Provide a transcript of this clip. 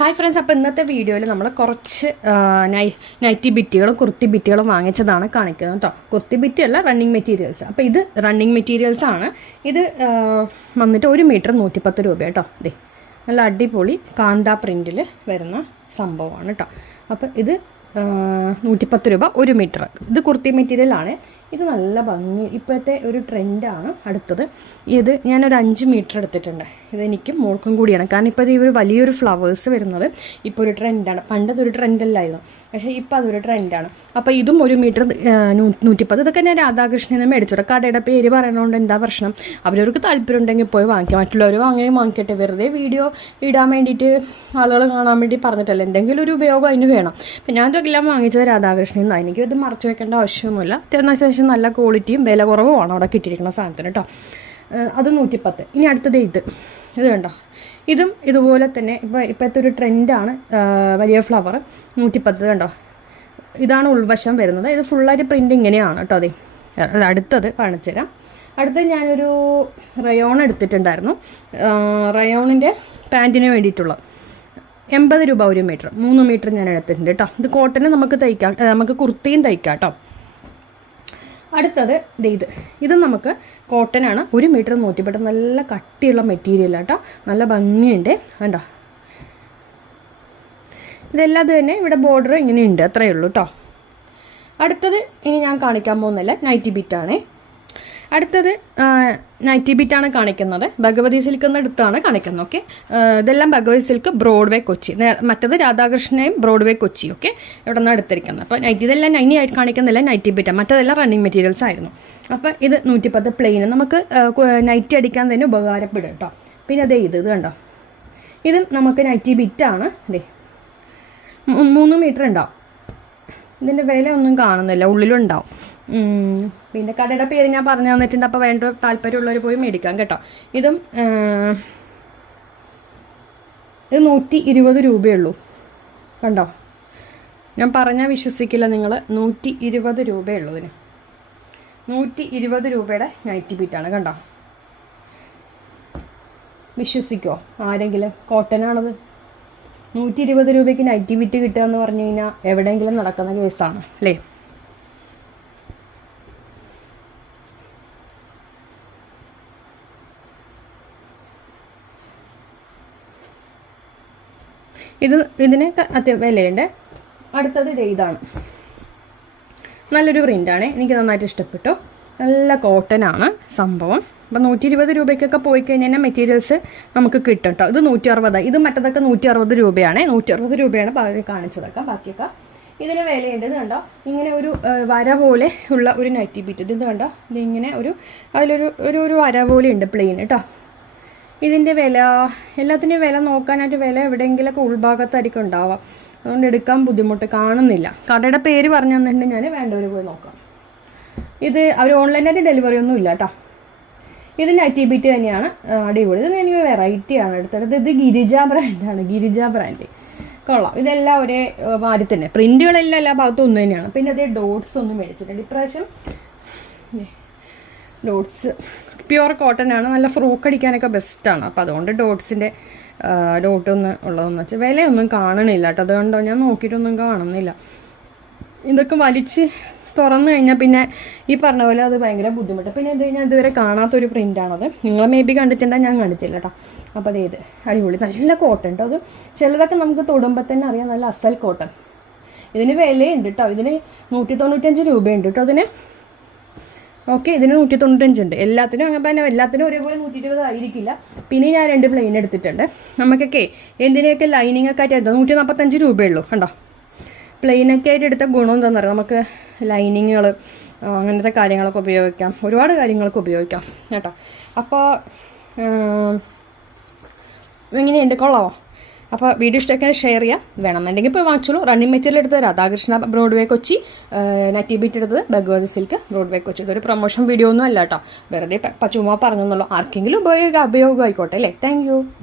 Hi friends, അപ്പോൾ ഇന്നത്തെ വീഡിയോയിൽ നമ്മൾ കുറച്ച് നൈറ്റി ബിറ്റുകളും കുർത്തി ബിറ്റുകളും വാങ്ങിച്ചതാണ് കാണിക്കുന്നത് കേട്ടോ. കുർത്തി ബിറ്റ് അല്ല, റണ്ണിങ് മെറ്റീരിയൽസ്. അപ്പോൾ ഇത് റണ്ണിങ് മെറ്റീരിയൽസ് ആണ്. ഇത് വന്നിട്ട് 1 മീറ്റർ 110 രൂപ കേട്ടോ. അതെ, നല്ല അടിപൊളി കാന്ത പ്രിൻറ്റിൽ വരുന്ന സംഭവമാണ് കേട്ടോ. അപ്പോൾ ഇത് 110 രൂപ 1 മീറ്റർ. ഇത് കുർത്തി മെറ്റീരിയലാണ്. ഇത് നല്ല ഭംഗി, ഇപ്പോഴത്തെ ഒരു ട്രെൻഡാണ്. അടുത്തത് ഇത് ഞാനൊരു 5 മീറ്റർ എടുത്തിട്ടുണ്ട്. ഇതെനിക്കും മോൾക്കും കൂടിയാണ്. കാരണം ഇപ്പോൾ ഇത് ഒരു വലിയൊരു ഫ്ലവേഴ്സ് വരുന്നത് ഇപ്പോൾ ഒരു ട്രെൻഡാണ്. പണ്ടതൊരു ട്രെൻഡല്ലായിരുന്നു, പക്ഷേ ഇപ്പോൾ അതൊരു ട്രെൻഡാണ്. അപ്പോൾ ഇതും 1 മീറ്റർ 110. ഇതൊക്കെ ഞാൻ രാധാകൃഷ്ണനെ മേടിച്ചത്. കടയുടെ പേര് പറയണതുകൊണ്ട് എന്താ പ്രശ്നം? അവരവർക്ക് താല്പര്യം ഉണ്ടെങ്കിൽ പോയി വാങ്ങിക്കാം. മറ്റുള്ളവരും അങ്ങനെ വാങ്ങിക്കട്ടെ. വെറുതെ വീഡിയോ ഇടാൻ വേണ്ടിയിട്ട്, ആളുകൾ കാണാൻ വേണ്ടി പറഞ്ഞിട്ടല്ല. എന്തെങ്കിലും ഒരു ഉപയോഗം അതിന് വേണം. അപ്പം ഞാനിതെല്ലാം വാങ്ങിച്ചത് രാധാകൃഷ്ണനിൽ നിന്നാണ്. എനിക്കിത് മറച്ചു വെക്കേണ്ട ആവശ്യമൊന്നുമില്ല. അത്യാവശ്യം നല്ല ക്വാളിറ്റിയും വില കുറവുമാണ് അവിടെ കിട്ടിയിരിക്കുന്ന സാധനത്തിന് കേട്ടോ. അത് 110. ഇനി അടുത്തത് ഇത് കണ്ടോ. ഇതും ഇതുപോലെ തന്നെ ഇപ്പോഴത്തെ ഒരു ട്രെൻഡാണ്. വലിയ ഫ്ലവർ 110 കണ്ടോ. ഇതാണ് ഉൾവശം വരുന്നത്. ഇത് ഫുള്ളായിട്ട് പ്രിൻ്റ് ഇങ്ങനെയാണ് കേട്ടോ. അതെ, അടുത്തത് കാണിച്ചു തരാം. അടുത്തത് ഞാനൊരു റയോൺ എടുത്തിട്ടുണ്ടായിരുന്നു. റയോണിൻ്റെ പാൻറ്റിന് വേണ്ടിയിട്ടുള്ള 80 രൂപ 1 മീറ്റർ. 3 മീറ്റർ ഞാൻ എടുത്തിട്ടുണ്ട് കേട്ടോ. ഇത് കോട്ടന് നമുക്ക് തയ്ക്കാം, നമുക്ക് കുർത്തിയും തയ്ക്കാം കേട്ടോ. അടുത്തത് ഇത് നമുക്ക് കോട്ടനാണ്. 1 മീറ്റർ 110. നല്ല കട്ടിയുള്ള മെറ്റീരിയലാണ് കേട്ടോ. നല്ല ഭംഗിയുണ്ട് കണ്ടോ. ഇതെല്ലാം തന്നെ ഇവിടെ ബോർഡർ ഇങ്ങനെയുണ്ട്, അത്രയേ ഉള്ളൂ കേട്ടോ. അടുത്തത് ഇനി ഞാൻ കാണിക്കാൻ പോകുന്നില്ല, നൈറ്റി ബിറ്റാണ്. അടുത്തത് നൈറ്റി ബിറ്റാണ് കാണിക്കുന്നത്. ഭഗവതി സിൽക്ക് എന്നടുത്താണ് കാണിക്കുന്നത്. ഓക്കെ, ഇതെല്ലാം ഭഗവതി സിൽക്ക് ബ്രോഡ്വേ കൊച്ചി. മറ്റത് രാധാകൃഷ്ണയും ബ്രോഡ്വേ കൊച്ചി. ഓക്കെ, ഇവിടെ നിന്നാണ് എടുത്തിരിക്കുന്നത്. അപ്പോൾ ഇതെല്ലാം നൈനി ആയിട്ട് കാണിക്കുന്നില്ല, നൈറ്റി ബിറ്റ. മറ്റതെല്ലാം റണ്ണിങ് മെറ്റീരിയൽസ് ആയിരുന്നു. അപ്പോൾ ഇത് 110 പ്ലെയിൻ. നമുക്ക് നൈറ്റി അടിക്കാൻ തന്നെ ഉപകാരപ്പെടും കേട്ടോ. പിന്നെ ഇത് കണ്ടോ. ഇതും നമുക്ക് നൈറ്റി ബിറ്റാണ്. അതെ, 3 മീറ്റർ ഉണ്ടാവും. ഇതിൻ്റെ വില ഒന്നും കാണുന്നില്ല, ഉള്ളിലുണ്ടാവും. പിന്നെ കടയുടെ പേര് ഞാൻ പറഞ്ഞു തന്നിട്ടുണ്ട്. അപ്പോൾ വേണ്ട താല്പര്യമുള്ളവർ പോയി മേടിക്കാം കേട്ടോ. ഇത് 120 രൂപയുള്ളൂ കണ്ടോ. ഞാൻ പറഞ്ഞാൽ വിശ്വസിക്കില്ല നിങ്ങൾ. 120 രൂപയുള്ളൂ ഇതിന്. 120 രൂപയുടെ നൈറ്റി ബിറ്റാണ് കണ്ടോ. വിശ്വസിക്കുമോ ആരെങ്കിലും? കോട്ടനാണത്. 120 രൂപയ്ക്ക് നൈറ്റി ബിറ്റ് കിട്ടുക എന്ന് പറഞ്ഞു കഴിഞ്ഞാൽ എവിടെയെങ്കിലും നടക്കുന്ന കേസാണ് അല്ലേ. ഇതിന് വിലയുണ്ട്. അടുത്തത് ഇതാണ്. നല്ലൊരു പ്രിൻ്റാണ്, എനിക്ക് നന്നായിട്ട് ഇഷ്ടപ്പെട്ടു. നല്ല കോട്ടനാണ് സംഭവം. അപ്പം 120 രൂപയ്ക്കൊക്കെ പോയി കഴിഞ്ഞാൽ മെറ്റീരിയൽസ് നമുക്ക് കിട്ടും കേട്ടോ. ഇത് 160. ഇത് മറ്റതൊക്കെ 160 രൂപയാണ്. 160 രൂപയാണ് കാണിച്ചതൊക്കെ. ബാക്കിയൊക്കെ ഇതിന് വിലയുണ്ട്. ഇത് കണ്ടോ, ഇങ്ങനെ ഒരു വര പോലെ ഉള്ള ഒരു നൈറ്റി ബിറ്റ്. ഇത് കണ്ടോ, ഇതിങ്ങനെ അതിലൊരു വര പോലെ ഉണ്ട്, പ്ലെയിൻ കേട്ടോ. ഇതിൻ്റെ വില, എല്ലാത്തിൻ്റെയും വില നോക്കാനായിട്ട് വില എവിടെയെങ്കിലുമൊക്കെ ഉൾഭാഗത്തായിരിക്കും ഉണ്ടാവുക. അതുകൊണ്ട് എടുക്കാൻ ബുദ്ധിമുട്ട് കാണുന്നില്ല. കടയുടെ പേര് പറഞ്ഞു തന്നിട്ടുണ്ടെങ്കിൽ ഞാൻ വേണ്ടവർ പോയി നോക്കാം. ഇത് അവർ ഓൺലൈനായിട്ട് ഡെലിവറി ഒന്നും ഇല്ല കേട്ടോ. ഇത് നൈറ്റി ബിറ്റ് തന്നെയാണ്, അടിപൊളി. ഇത് എനിക്ക് വെറൈറ്റിയാണ് എടുത്തത്. ഇത് ഗിരിജ ബ്രാൻഡാണ്, ഗിരിജ ബ്രാൻഡ്. കൊള്ളാം. ഇതെല്ലാം ഒരേ മാതിരി തന്നെ, പ്രിൻറ്റുകളെല്ലാം എല്ലാ ഭാഗത്തും ഒന്ന് തന്നെയാണ്. പിന്നെ അതേ ഡോട്ട്സ് ഒന്നും മേടിച്ചിട്ടുണ്ട് ഇപ്രാവശ്യം. ഡോട്ട്സ് പ്യുവർ കോട്ടൺ ആണ്. നല്ല ഫ്രോക്ക് അടിക്കാനൊക്കെ ബെസ്റ്റാണ്. അപ്പോൾ അതുകൊണ്ട് ഡോട്ട്സിൻ്റെ ഡോട്ടൊന്നും ഉള്ളതെന്ന് വെച്ചാൽ വിലയൊന്നും കാണണില്ല കേട്ടോ. അതുകൊണ്ടോ ഞാൻ നോക്കിയിട്ടൊന്നും കാണുന്നില്ല. ഇതൊക്കെ വലിച്ച് തുറന്നു കഴിഞ്ഞാൽ പിന്നെ ഈ പറഞ്ഞ പോലെ അത് ഭയങ്കര ബുദ്ധിമുട്ട്. പിന്നെ ഞാൻ ഇതുവരെ കാണാത്തൊരു പ്രിൻ്റാണത്. നിങ്ങൾ മേ ബി കണ്ടിട്ടുണ്ടെങ്കിൽ ഞാൻ കണ്ടിട്ടില്ല കേട്ടോ. അപ്പോൾ ഇത് അടിപൊളി നല്ല കോട്ടൺ കേട്ടോ. അത് ചിലതൊക്കെ നമുക്ക് തൊടുമ്പോൾ തന്നെ അറിയാം, നല്ല അസൽ കോട്ടൺ. ഇതിന് വിലയുണ്ട് കേട്ടോ. ഇതിന് 195 രൂപയുണ്ട് കേട്ടോ അതിന്. ഓക്കെ, ഇതിന് 195 ഉണ്ട്. എല്ലാത്തിനും അങ്ങനെ തന്നെ, എല്ലാത്തിനും ഒരേപോലെ 120 ആയിരിക്കില്ല. പിന്നെ ഞാൻ 2 പ്ലെയിൻ എടുത്തിട്ടുണ്ട്. നമുക്കൊക്കെ എന്തിനെയൊക്കെ ലൈനിങ് ഒക്കെ ആയിട്ട് 145 രൂപയുള്ളൂ കണ്ടോ. പ്ലെയിനൊക്കെ ആയിട്ട് എടുത്ത ഗുണം എന്താണെന്ന് പറയാം, നമുക്ക് ലൈനിങ്ങുകൾ അങ്ങനത്തെ കാര്യങ്ങളൊക്കെ ഉപയോഗിക്കാം. ഒരുപാട് കാര്യങ്ങളൊക്കെ ഉപയോഗിക്കാം കേട്ടോ. അപ്പോൾ എങ്ങനെയുണ്ട്, കൊള്ളാമോ? അപ്പോൾ വീഡിയോ ഇഷ്ടമൊക്കെ ഷെയർ ചെയ്യാം. വേണമെന്നുണ്ടെങ്കിൽ ഇപ്പോൾ വാങ്ങിച്ചോളൂ. റണ്ണിങ് മെറ്റീരിയൽ എടുത്തത് Radhakrishna Broadway Kochi, nightie bit എടുത്തത് ഭഗവതി സിൽക്ക് ബ്രോഡ്വേ കൊച്ചി. ഇതൊരു പ്രൊമോഷൻ വീഡിയോ ഒന്നും അല്ല കേട്ടോ. വെറുതെ ചുമ്മാ പറഞ്ഞെന്നുള്ളൂ. ആർക്കെങ്കിലും ഉപയോഗമായിക്കോട്ടെ അല്ലേ. Thank you.